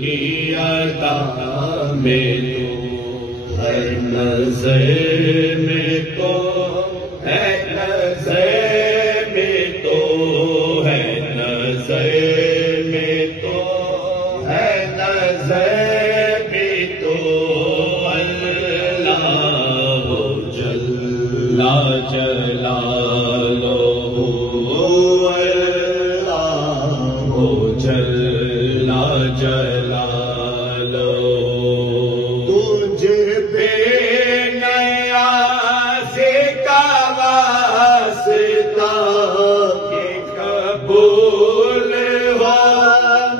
کی عطا میں تو ہر نظر میں تو ہے، نظر میں تو ہے، نظر میں تو ہے، نظر میں تو اللہ جل جلالہ جل جلالہ تجھ پہ نیاز کا واسطہ کہ قبول ہو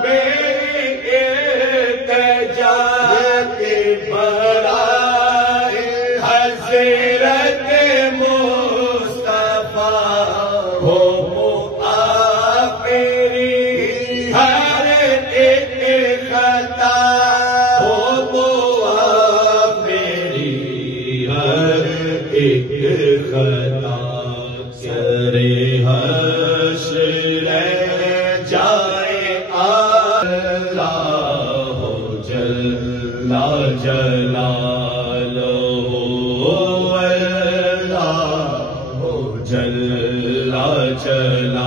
میری التجا کے برائے حضرت مصطفیٰ ہو خطا سرے حشر جائے اللہ جل جلالہ اللہ جل جلالہ